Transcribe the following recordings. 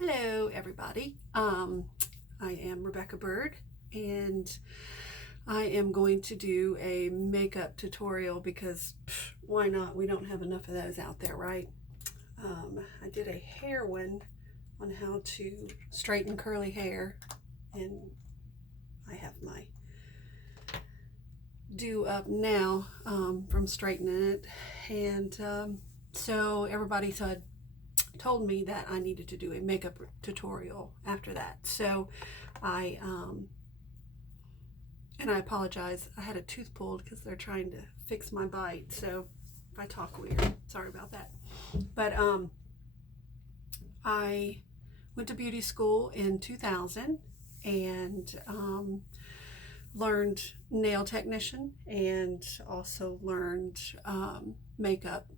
Hello, everybody. I am Rebecca Bird, and I am going to do a makeup tutorial because why not? We don't have enough of those out there, right? I did a hair one on how to straighten curly hair, and I have my do up now from straightening it, and so everybody told me that I needed to do a makeup tutorial after that. So I and I apologize. I had a tooth pulled because they're trying to fix my bite. So if I talk weird, sorry about that. But I went to beauty school in 2000 and learned nail technician and also learned makeup.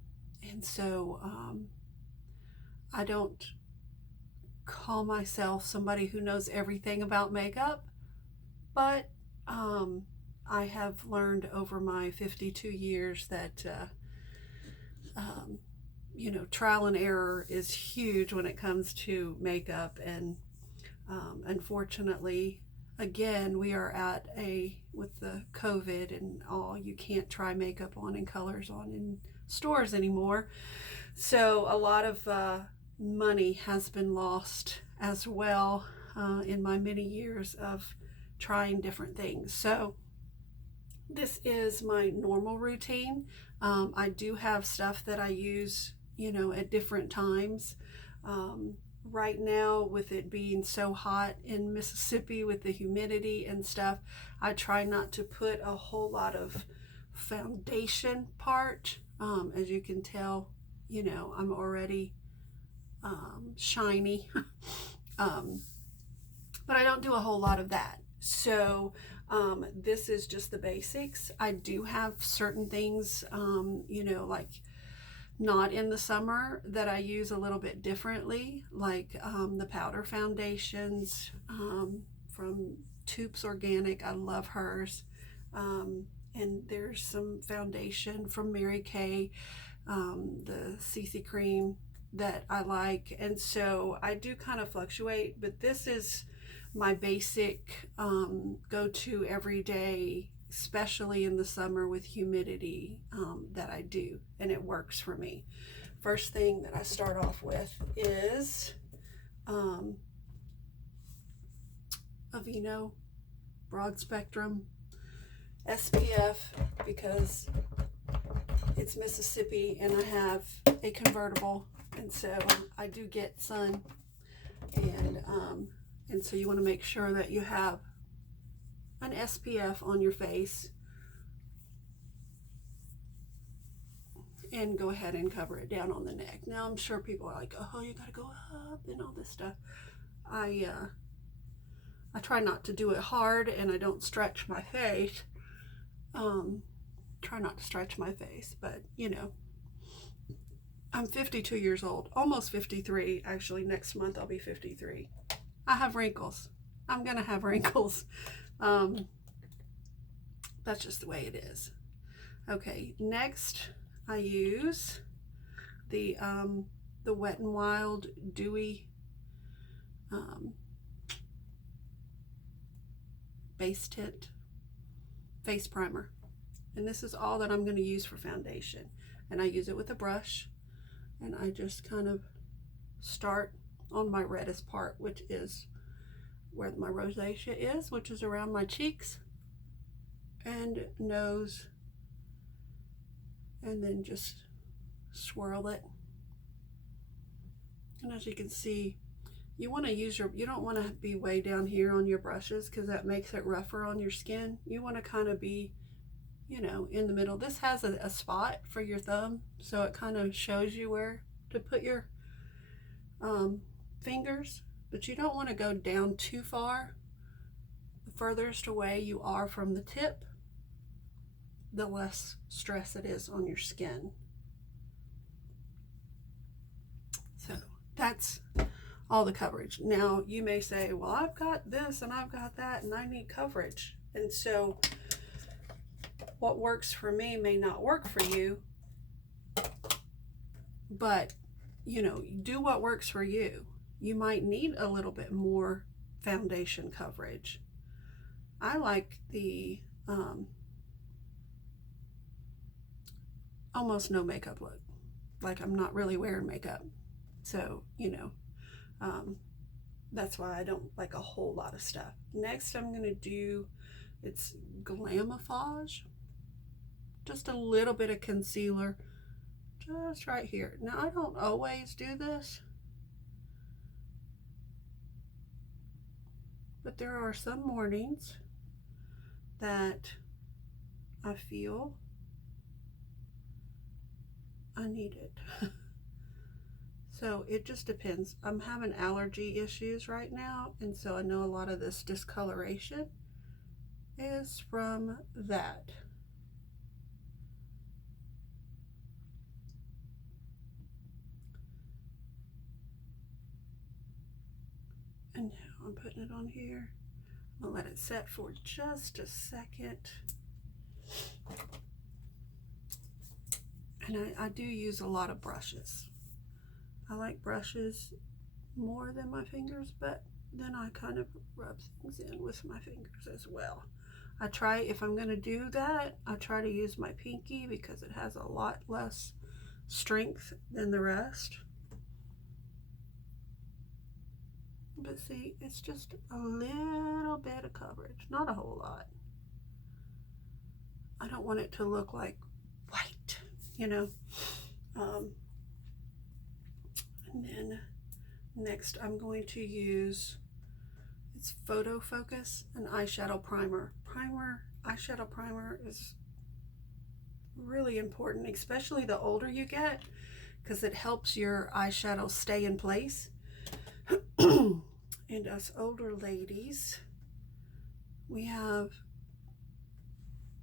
And so I don't call myself somebody who knows everything about makeup, but I have learned over my 52 years that, trial and error is huge when it comes to makeup. And unfortunately, again, we are with the COVID and all, you can't try makeup on and colors on in stores anymore. So a lot of money has been lost as well in my many years of trying different things. So this is my normal routine. I do have stuff that I use, at different times. Right now, with it being so hot in Mississippi with the humidity and stuff, I try not to put a whole lot of foundation part. As you can tell, I'm already shiny. But I don't do a whole lot of that. So this is just the basics. I do have certain things, like not in the summer that I use a little bit differently, like the powder foundations from Toops Organic. I love hers. And there's some foundation from Mary Kay, the CC cream that I like. And so I do kind of fluctuate, but this is my basic go-to every day, especially in the summer with humidity, that I do, and it works for me. First thing that I start off with is Aveeno Broad Spectrum SPF, because it's Mississippi and I have a convertible, and so I do get sun, and so you want to make sure that you have an SPF on your face, and go ahead and cover it down on the neck. Now I'm sure people are like, oh, you gotta go up and all this stuff. I try not to do it hard, and I don't stretch my face. Try not to stretch my face, but I'm 52 years old, almost 53. Actually, next month I'll be 53. I have wrinkles. I'm gonna have wrinkles. That's just the way it is. Okay, next I use the Wet n Wild Dewy Base Tint Face Primer. And this is all that I'm going to use for foundation. And I use it with a brush, and I just kind of start on my reddest part, which is where my rosacea is, which is around my cheeks and nose, and then just swirl it. And as you can see, you want to you don't want to be way down here on your brushes because that makes it rougher on your skin. You want to kind of be, in the middle. This has a spot for your thumb, so it kind of shows you where to put your fingers, but you don't want to go down too far. The furthest away you are from the tip, the less stress it is on your skin. So that's all the coverage. Now you may say, well, I've got this and I've got that and I need coverage. And so what works for me may not work for you, but do what works for you. you might need a little bit more foundation coverage. I like the almost no makeup look, like I'm not really wearing makeup. So, you know, that's why I don't like a whole lot of stuff. Next, I'm going to do, it's Glamifage. Just a little bit of concealer, just right here. Now, I don't always do this, but there are some mornings that I feel I need it. So it just depends. I'm having allergy issues right now, and so I know a lot of this discoloration is from that. And now I'm putting it on here. I'm gonna let it set for just a second. And I do use a lot of brushes. I like brushes more than my fingers, but then I kind of rub things in with my fingers as well. I try, if I'm gonna do that, I try to use my pinky because it has a lot less strength than the rest. But see, it's just a little bit of coverage, not a whole lot. I don't want it to look like white, you know. And then next I'm going to use, it's Photo Focus, an eyeshadow primer. Eyeshadow primer is really important, especially the older you get, because it helps your eyeshadow stay in place. And us older ladies, we have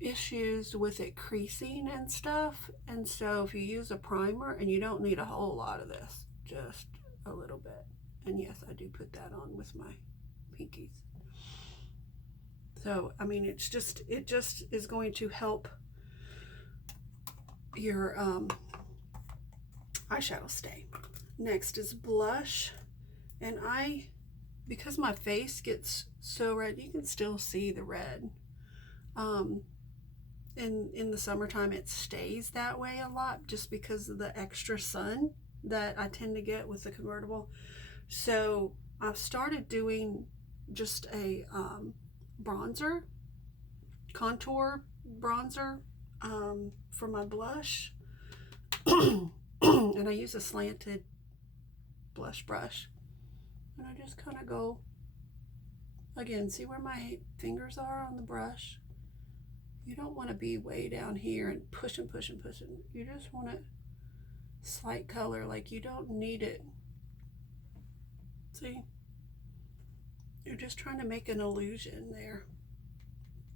issues with it creasing and stuff, and so if you use a primer, and you don't need a whole lot of this, just a little bit, and yes, I do put that on with my pinkies. So I mean, it just is going to help your eyeshadow stay. Next is blush, and because my face gets so red, you can still see the red. In the summertime, it stays that way a lot just because of the extra sun that I tend to get with the convertible. So I've started doing just a bronzer, contour bronzer for my blush. And I use a slanted blush brush. And I just kind of go, again, see where my fingers are on the brush? You don't want to be way down here and pushing. You just want a slight color, like you don't need it. See? You're just trying to make an illusion there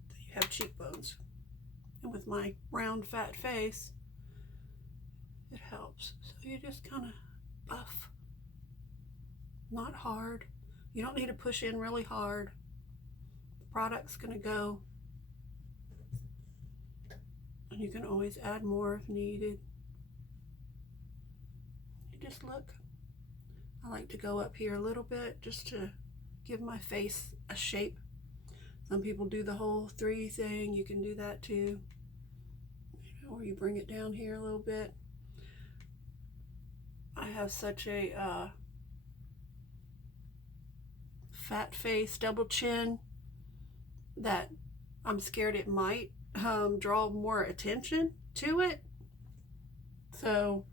that you have cheekbones. And with my round, fat face, it helps. So you just kind of buff. Not hard. You don't need to push in really hard. The product's going to go. And you can always add more if needed. You just look. I like to go up here a little bit just to give my face a shape. Some people do the whole 3 thing. You can do that too. Or you bring it down here a little bit. I have such a fat face, double chin, that I'm scared it might draw more attention to it. So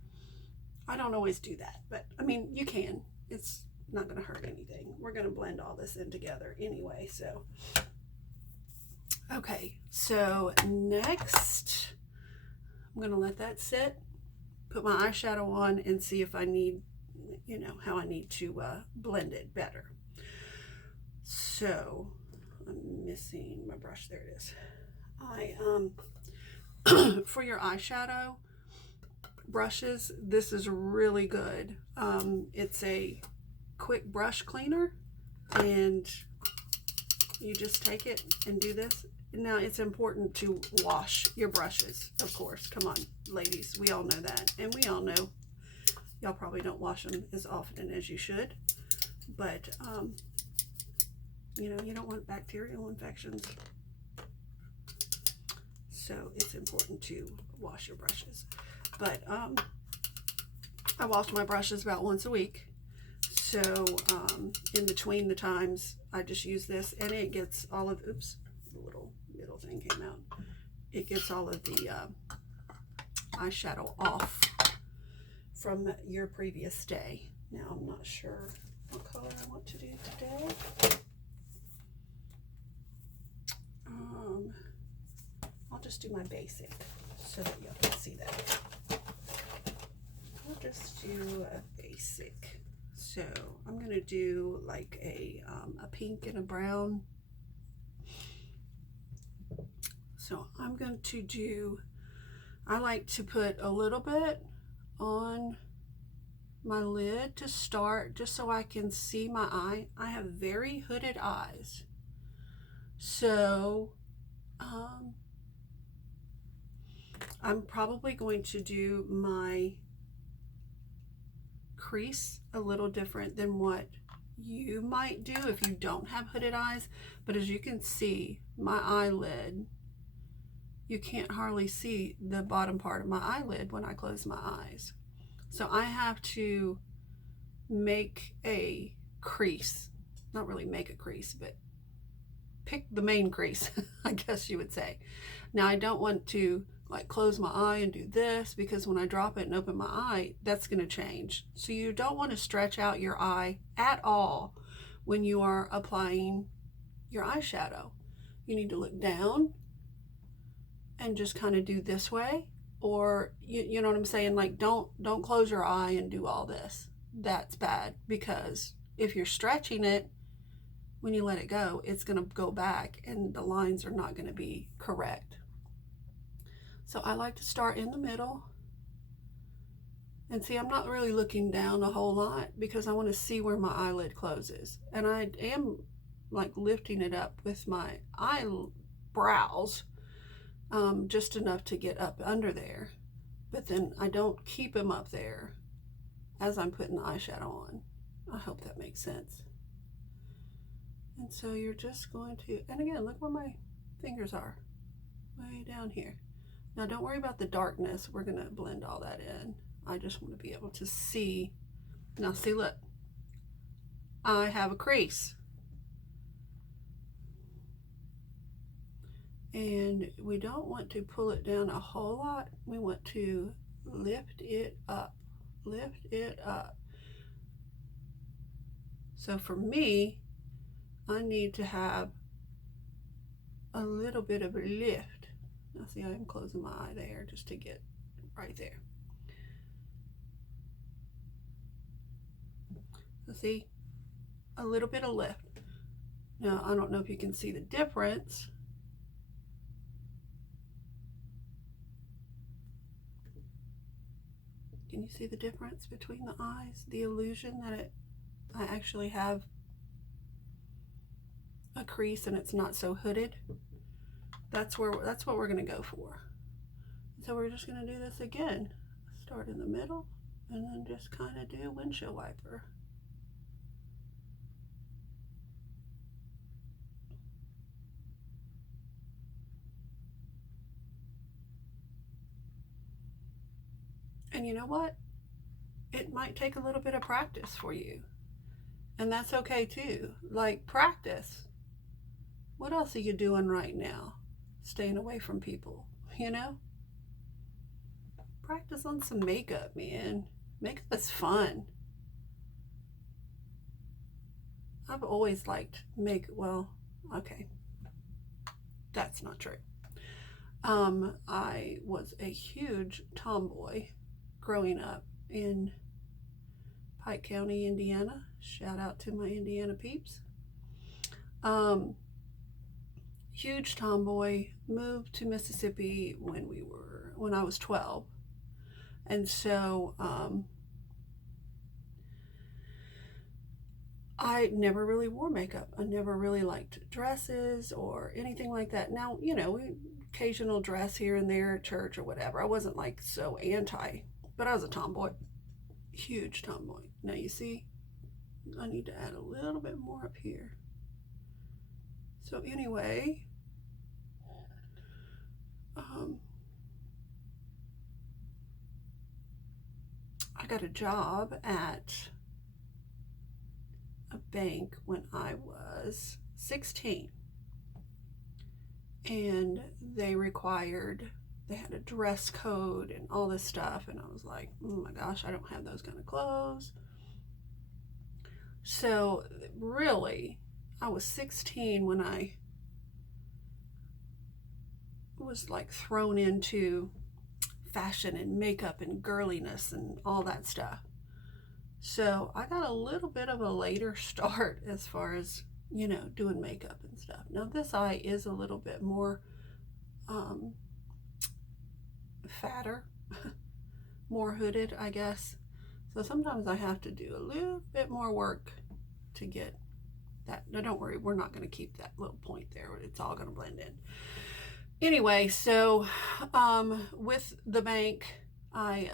I don't always do that, but I mean, you can. It's not going to hurt anything. We're going to blend all this in together anyway. So okay, so next I'm going to let that sit, put my eyeshadow on, and see if I need, you know, how I need to blend it better. So I'm missing my brush. There it is. For your eyeshadow brushes, this is really good. It's a quick brush cleaner, and you just take it and do this. Now, it's important to wash your brushes, of course. Come on, ladies, we all know that, and we all know y'all probably don't wash them as often as you should. But, you know, you don't want bacterial infections. So it's important to wash your brushes. But I wash my brushes about once a week. So in between the times, I just use this, and it gets all of, oops, the little middle thing came out. It gets all of the eyeshadow off from your previous day. Now I'm not sure what color I want to do today. I'll just do my basic so that y'all can see that. I'll just do a basic. So I'm gonna do like a pink and a brown. So I'm going to do, I like to put a little bit on my lid to start, just so I can see my eye. I have very hooded eyes. So I'm probably going to do my crease a little different than what you might do if you don't have hooded eyes. But as you can see, my eyelid, you can't hardly see the bottom part of my eyelid when I close my eyes. So I have to make a crease, not really make a crease, but pick the main crease, I guess you would say. Now I don't want to like close my eye and do this, because when I drop it and open my eye, that's going to change. So you don't want to stretch out your eye at all when you are applying your eyeshadow. You need to look down and just kind of do this way, or you know what I'm saying? Like don't close your eye and do all this. That's bad, because if you're stretching it, when you let it go, it's going to go back and the lines are not going to be correct. So I like to start in the middle. And see, I'm not really looking down a whole lot because I want to see where my eyelid closes. And I am like lifting it up with my eyebrows, just enough to get up under there. But then I don't keep them up there as I'm putting the eyeshadow on. I hope that makes sense. And so you're just going to, and again, look where my fingers are, way down here. Now don't worry about the darkness. We're gonna blend all that in. I just want to be able to see. Now see, look, I have a crease. And we don't want to pull it down a whole lot. We want to lift it up, lift it up. So for me, I need to have a little bit of a lift. Now see, I'm closing my eye there just to get right there. So see, a little bit of lift. Now I don't know if you can see the difference. Can you see the difference between the eyes? The illusion that I actually have a crease and it's not so hooded. That's what we're going to go for. So we're just going to do this again. Start in the middle and then just kind of do windshield wiper. And you know what? It might take a little bit of practice for you. And that's okay too. Like, practice. What else are you doing right now? Staying away from people, you know? Practice on some makeup, man. Makeup is fun. I've always liked makeup. Well, okay. That's not true. I was a huge tomboy growing up in Pike County, Indiana. Shout out to my Indiana peeps. Huge tomboy, moved to Mississippi when I was 12. And so I never really wore makeup. I never really liked dresses or anything like that. Now, you know, occasional dress here and there at church or whatever. I wasn't like so anti, but I was a tomboy, huge tomboy. Now you see, I need to add a little bit more up here. So anyway, I got a job at a bank when I was 16, and they had a dress code and all this stuff, and I was like, oh my gosh, I don't have those kind of clothes. So really, I was 16 when I was like thrown into fashion and makeup and girliness and all that stuff. So I got a little bit of a later start as far as, doing makeup and stuff. Now this eye is a little bit more fatter, more hooded, I guess. So sometimes I have to do a little bit more work to get that. Now don't worry, we're not going to keep that little point there. It's all going to blend in. Anyway, so with the bank, I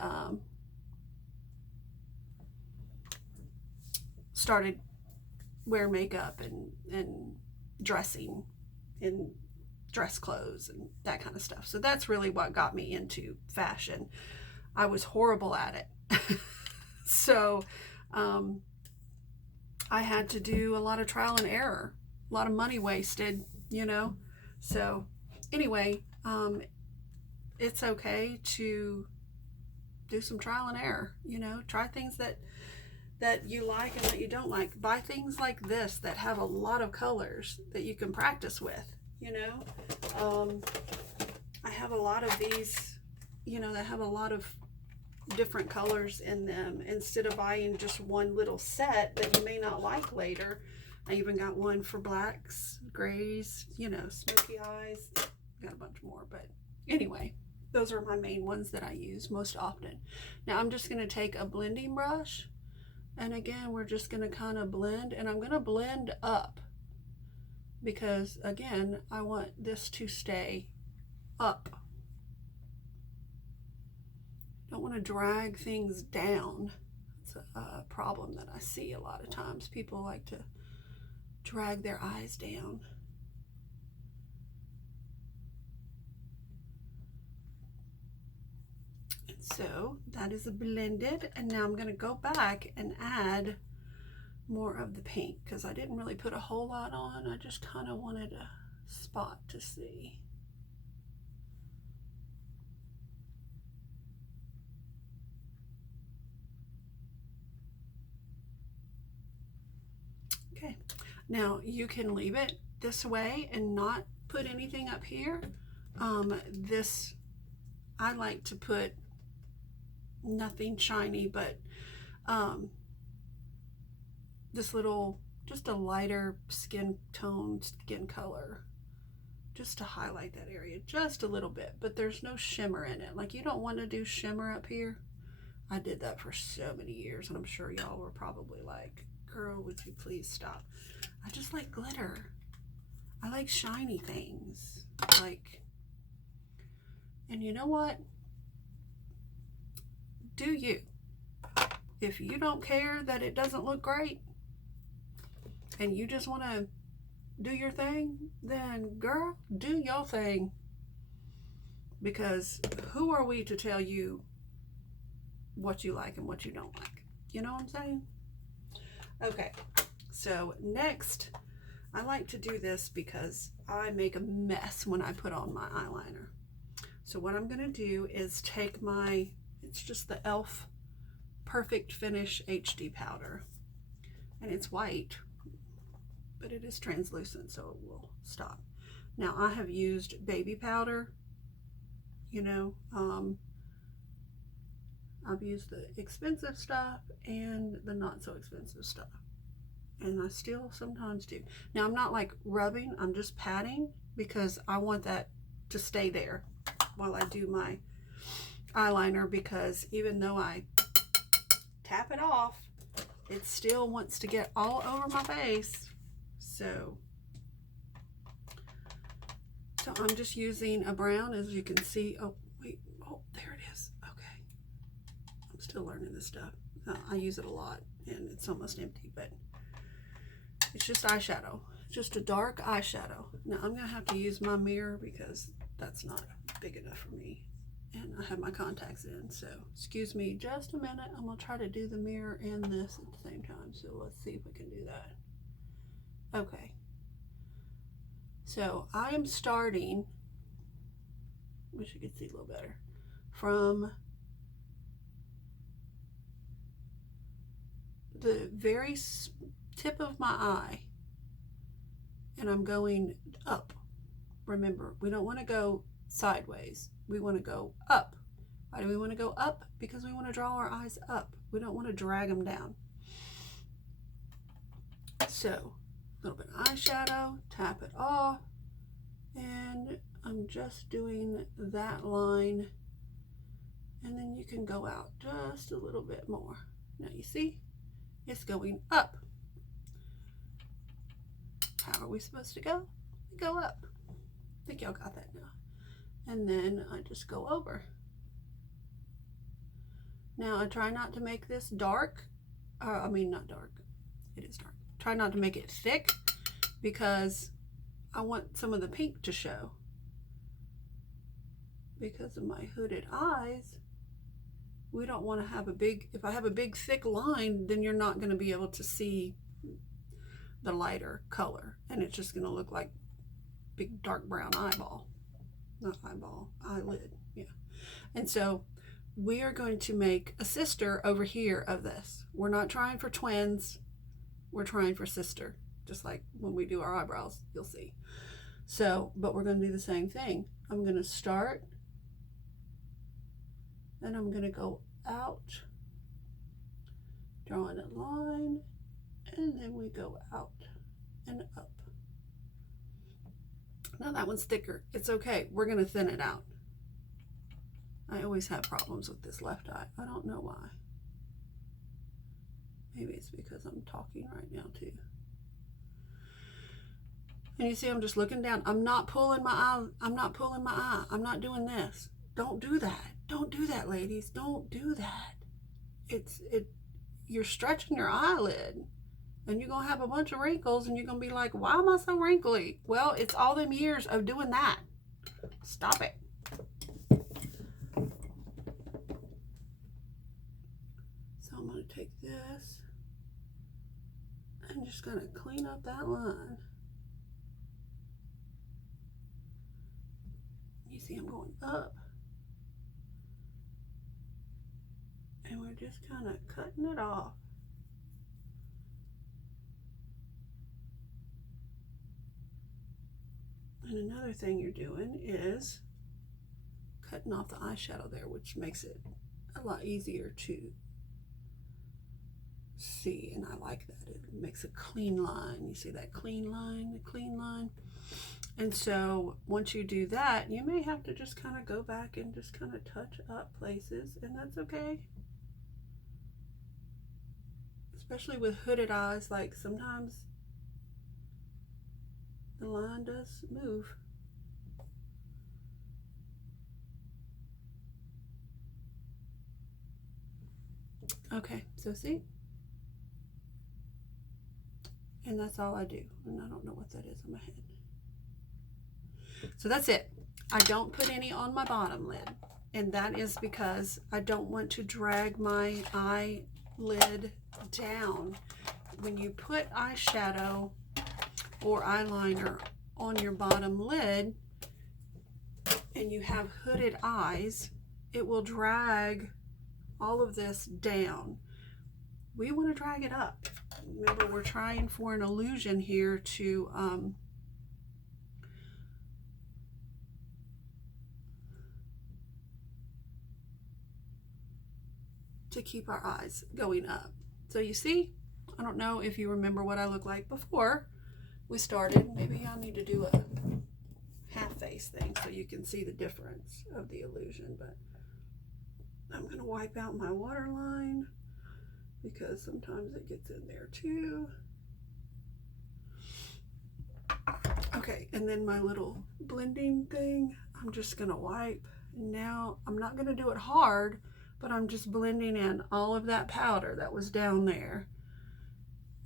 started wearing makeup and dressing in dress clothes and that kind of stuff. So that's really what got me into fashion. I was horrible at it. So I had to do a lot of trial and error, a lot of money wasted, So anyway, it's okay to do some trial and error, try things that you like and that you don't like. Buy things like this that have a lot of colors that you can practice with, I have a lot of these, that have a lot of different colors in them, instead of buying just one little set that you may not like later. I even got one for blacks, grays, smoky eyes. Got a bunch more, but anyway, those are my main ones that I use most often. Now I'm just going to take a blending brush, and again we're just going to kind of blend, and I'm going to blend up because again I want this to stay up. Don't want to drag things down. It's a problem that I see a lot of times. People like to drag their eyes down. So that is blended, and now I'm going to go back and add more of the pink because I didn't really put a whole lot on. I just kind of wanted a spot to see. Okay, now you can leave it this way and not put anything up here. This, I like to put nothing shiny, but this little, just a lighter skin tone, skin color, just to highlight that area just a little bit, but there's no shimmer in it. Like, you don't want to do shimmer up here. I did that for so many years, and I'm sure y'all were probably like, girl, would you please stop? I just like glitter. I like shiny things. And you know what? Do you? If you don't care that it doesn't look great and you just want to do your thing, then girl, do your thing. Because who are we to tell you what you like and what you don't like? You know what I'm saying? Okay, so next, I like to do this because I make a mess when I put on my eyeliner. So what I'm going to do is take it's just the e.l.f. Perfect Finish HD powder, and it's white, but it is translucent, so it will stop. Now I have used baby powder, I've used the expensive stuff and the not so expensive stuff, and I still sometimes do. Now I'm not like rubbing, I'm just patting because I want that to stay there while I do my eyeliner, because even though I tap it off, it still wants to get all over my face. So I'm just using a brown, as you can see. Oh wait, oh there it is. Okay, I'm still learning this stuff. I use it a lot and it's almost empty, but It's just eyeshadow, just a dark eyeshadow. Now I'm gonna have to use my mirror because that's not big enough for me, and I have my contacts in, so excuse me just a minute. I'm gonna try to do the mirror and this at the same time, so let's see if we can do that. Okay, so I am starting, wish you could see a little better, from the very tip of my eye, and I'm going up. Remember, we don't want to go sideways, we want to go up. Why do we want to go up? Because we want to draw our eyes up. We don't want to drag them down. So a little bit of eyeshadow, tap it off, and I'm just doing that line, and then you can go out just a little bit more. Now you see it's going up. How are we supposed to go? We go up. I think y'all got that now. And then I just go over. Now I try not to make this dark. I mean, not dark. It is dark. Try not to make it thick because I want some of the pink to show. Because of my hooded eyes, we don't want to have a big, if I have a big thick line, then you're not going to be able to see the lighter color, and it's just going to look like big dark brown eyeball. Not eyeball, eyelid. Yeah. And so we are going to make a sister over here of this. We're not trying for twins, we're trying for sister, just like when we do our eyebrows, you'll see. So, but we're going to do the same thing. I'm going to start, and I'm going to go out, drawing a line, and then we go out and up. Now that one's thicker. It's okay. We're going to thin it out. I always have problems with this left eye. I don't know why. Maybe it's because I'm talking right now too. And you see I'm just looking down. I'm not pulling my eye. I'm not pulling my eye. I'm not doing this. Don't do that. Don't do that, ladies. Don't do that. You're stretching your eyelid, and you're gonna have a bunch of wrinkles, and you're gonna be like, why am I so wrinkly? Well, it's all them years of doing that. Stop it. So I'm gonna take this and just gonna clean up that line. You see I'm going up, and we're just kind of cutting it off. And another thing you're doing is cutting off the eyeshadow there, which makes it a lot easier to see, and I like that. It makes a clean line. You see that clean line, the clean line? And so once you do that, you may have to just kind of go back and just kind of touch up places, and that's okay. Especially with hooded eyes, like sometimes the line does move. Okay, so see? And that's all I do. And I don't know what that is on my head. So that's it. I don't put any on my bottom lid. And that is because I don't want to drag my eyelid down. When you put eyeshadow or eyeliner on your bottom lid and you have hooded eyes, it will drag all of this down. We want to drag it up. Remember, we're trying for an illusion here to keep our eyes going up. So you see, I don't know if you remember what I looked like before we started. Maybe I need to do a half face thing so you can see the difference of the illusion, but I'm going to wipe out my waterline because sometimes it gets in there too. Okay, and then my little blending thing, I'm just going to wipe. Now, I'm not going to do it hard, but I'm just blending in all of that powder that was down there.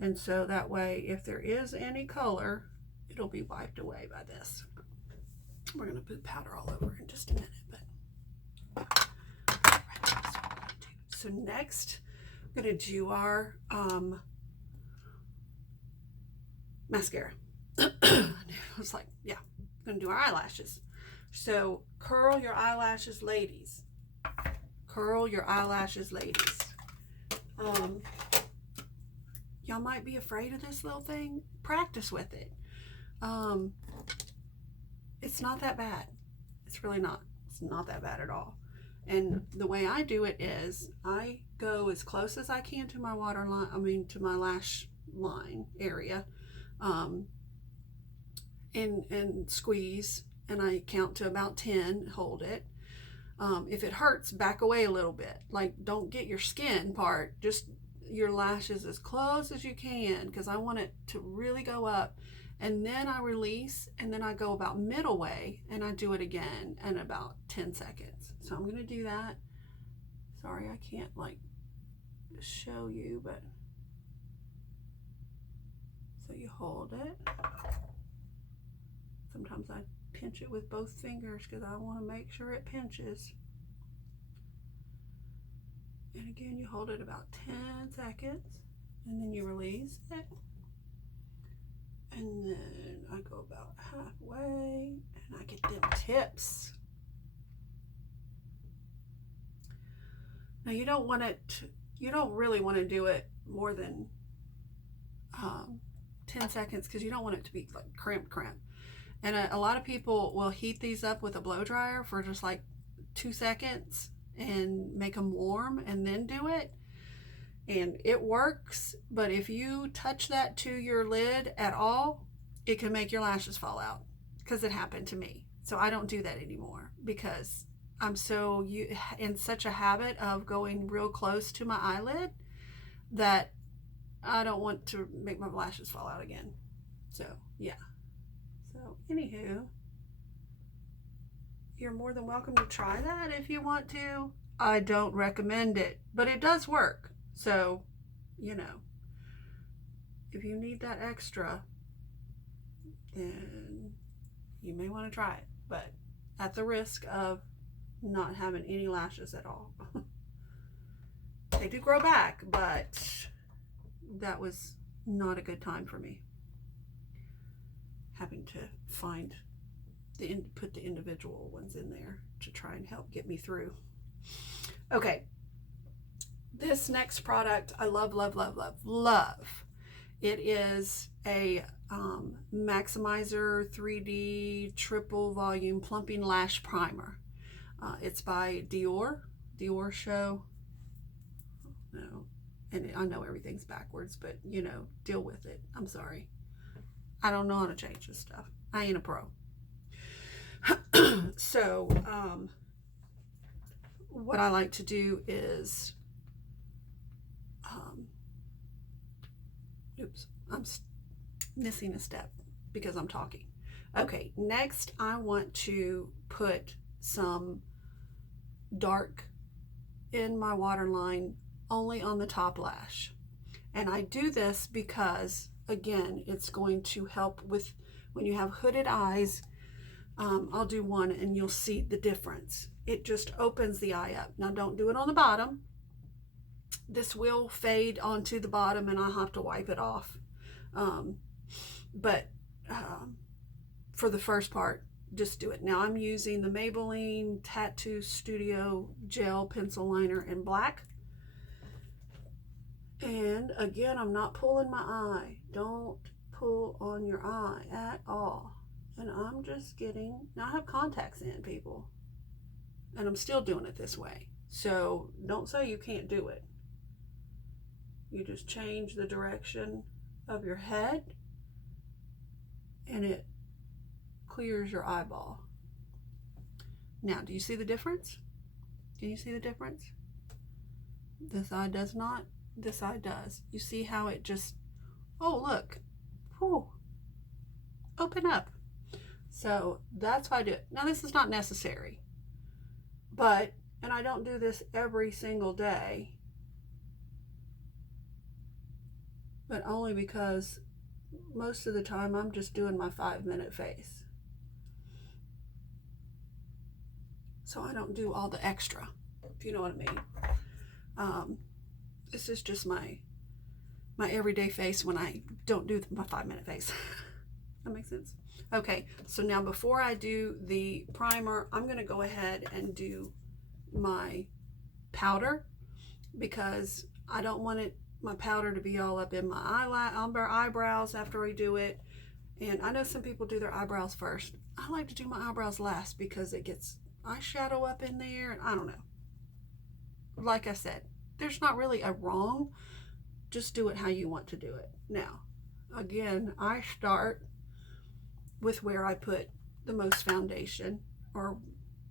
And so that way, if there is any color, it'll be wiped away by this. We're going to put powder all over in just a minute. But so next, I'm going to do our mascara. I was like, yeah, I'm going to do our eyelashes. So curl your eyelashes, ladies. Curl your eyelashes, ladies. Y'all might be afraid of this little thing. Practice with it. It's not that bad. It's really not. It's not that bad at all. And the way I do it is I go as close as I can to my waterline, to my lash line area, and squeeze, and I count to about 10, hold it. If it hurts, back away a little bit. Like, don't get your skin part, just your lashes as close as you can, because I want it to really go up. And then I release, and then I go about middle way, and I do it again in about 10 seconds. So I'm going to do that. Sorry, I can't like show you, but so you hold it. Sometimes I pinch it with both fingers because I want to make sure it pinches. And again, you hold it about 10 seconds, and then you release it. And then I go about halfway, and I get them tips. Now you don't really want to do it more than 10 seconds, because you don't want it to be like cramp. And a lot of people will heat these up with a blow dryer for just like 2 seconds and make them warm and then do it. And it works, but if you touch that to your lid at all, it can make your lashes fall out, because it happened to me. So I don't do that anymore, because I'm so in such a habit of going real close to my eyelid that I don't want to make my lashes fall out again. So yeah. So anywho, you're more than welcome to try that if you want to. I don't recommend it, but it does work. So, if you need that extra, then you may want to try it, but at the risk of not having any lashes at all. They do grow back, but that was not a good time for me, having to put the individual ones in there to try and help get me through. Okay, this next product I love. It is a Maximizer 3D Triple Volume Plumping Lash Primer. It's by Dior Show. No, and I know everything's backwards, but deal with it. I'm sorry. I don't know how to change this stuff. I ain't a pro. So, what I like to do is, oops, I'm missing a step because I'm talking. Okay, next I want to put some dark in my waterline only on the top lash. And I do this because, again, it's going to help with when you have hooded eyes. I'll do one and you'll see the difference. It just opens the eye up. Now don't do it on the bottom. This will fade onto the bottom and I'll have to wipe it off. But for the first part, just do it. Now I'm using the Maybelline Tattoo Studio Gel Pencil Liner in black. And again, I'm not pulling my eye. Don't pull on your eye at all. And I'm just getting, now I have contacts in, people. And I'm still doing it this way. So don't say you can't do it. You just change the direction of your head and it clears your eyeball. Now, do you see the difference? Can you see the difference? This eye does not. This eye does. You see how it just, oh, look. Whew. Open up. So that's why I do it. Now, this is not necessary. But, and I don't do this every single day. but only because most of the time I'm just doing my 5-minute face. So I don't do all the extra, if you know what I mean. This is just my everyday face when I don't do my 5-minute face. That makes sense? Okay, so now before I do the primer, I'm gonna go ahead and do my powder, because I don't want my powder to be all up in my eyebrows after I do it. And I know some people do their eyebrows first. I like to do my eyebrows last because it gets eyeshadow up in there, and I don't know. Like I said, there's not really a wrong. Just do it how you want to do it. Now, again, I start with where I put the most foundation, or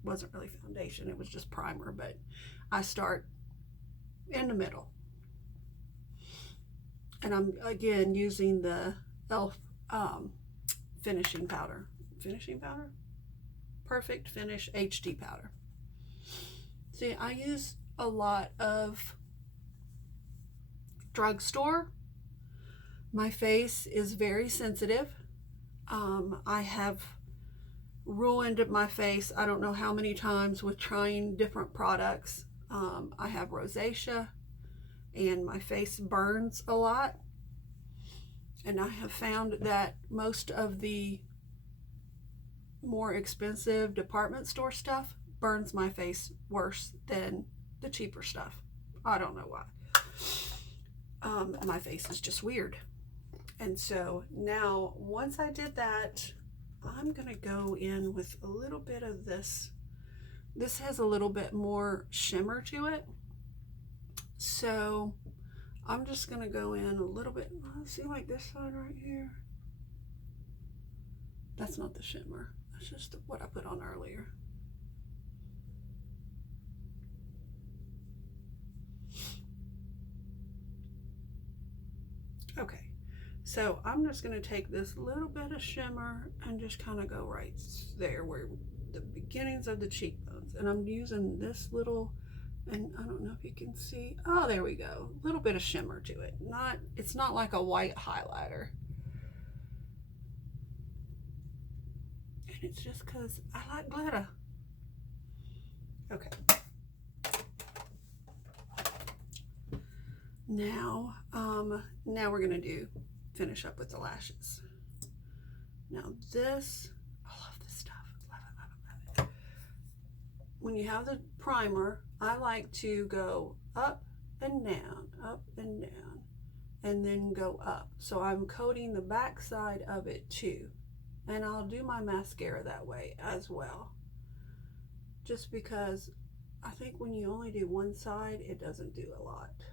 wasn't really foundation, it was just primer, but I start in the middle. And I'm again using the e.l.f. Finishing powder. Perfect Finish HD powder. See, I use a lot of drugstore. My face is very sensitive. I have ruined my face I don't know how many times with trying different products. I have rosacea and my face burns a lot, and I have found that most of the more expensive department store stuff burns my face worse than the cheaper stuff. I don't know why. My face is just weird. And so now, once I did that, I'm gonna go in with a little bit of this. This has a little bit more shimmer to it. So I'm just gonna go in a little bit. See, like this side right here? That's not the shimmer. That's just what I put on earlier. Okay, so I'm just going to take this little bit of shimmer and just kind of go right there where the beginnings of the cheekbones. And I'm using this little, and I don't know if you can see, oh, there we go. A little bit of shimmer to it. It's not like a white highlighter. And it's just because I like glitter. Okay. Now we're gonna finish up with the lashes. Now this, I love this stuff. Love it, love it, love it. When you have the primer, I like to go up and down, and then go up. So I'm coating the back side of it too. And I'll do my mascara that way as well. Just because I think when you only do one side, it doesn't do a lot.